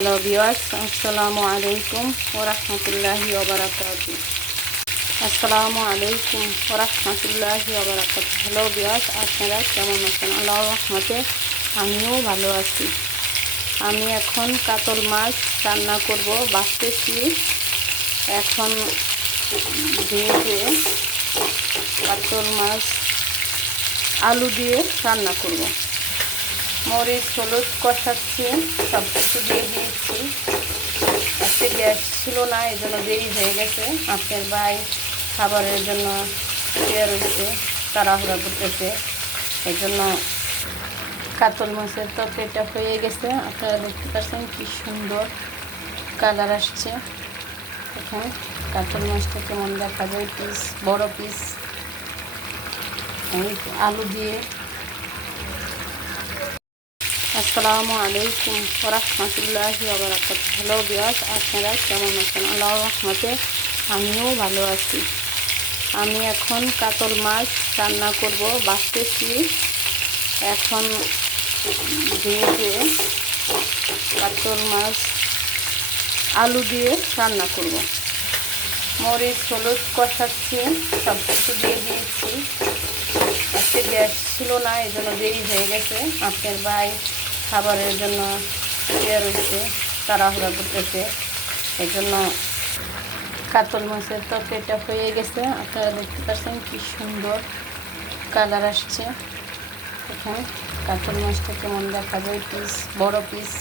Hello viewers, আসসালামু আলাইকুম ওয়া রাহমাতুল্লাহি ওয়া বারাকাতুহু। আসসালামু আলাইকুম ওয়া রাহমাতুল্লাহি ওয়া বারাকাতুহু। হ্যালো ভিউয়ার্স, আপনারা কেমন আছেন? আল্লাহর রহমতে আমিও ভালো আছি। আমি এখন কাতল মাছ রান্না করব, ভাজতেছি। এখন ভেজে কাতল মাছ আলু দিয়ে রান্না করব। মরিচ হলুদ কষাচ্ছি, সব কিছু দিয়ে দিয়েছি। আজকে গ্যাস ছিল না, এই জন্য দেরি হয়ে গেছে। আপনার ভাই খাবারের জন্য শুয়ে রয়েছে, তাড়াহুড়া করতেছে, এই জন্য কাতল মাছের তরকারিটা হয়ে গেছে। আপনারা দেখতে পাচ্ছেন কি সুন্দর কালার আসছে। এখন কাতল মাছটা কেমন দেখা যায়, পিস বড় পিস। আলু দিয়ে। আসসালামু আলাইকুম ওয়া রাহমাতুল্লাহি ওয়া বারাকাতুহু। হ্যালো ভিউয়ার্স, আপনারা কেমন আছেন? আল্লাহর রহমতে আমিও ভালো আছি। আমি এখন কাতল মাছ রান্না করব, ভাজতেছি। এখন ভেজে কাতল মাছ আলু দিয়ে রান্না করব। মরিচ হলুদ কষাচ্ছি, সব কিছু দিয়ে দিয়েছি। আজকে গ্যাস ছিল না, এই জন্য দেরি হয়ে গেছে। আপনার ভাই খাবারের জন্য শুয়ে রয়েছে, তাড়াহুড়া করতেছে, এই জন্য কাতল মাছের তরকারিটা হয়ে গেছে। আপনারা দেখতে পাচ্ছেন কি সুন্দর কালার আসছে। এখন কাতল মাছটা কেমন দেখা যায়, পিস বড় পিস।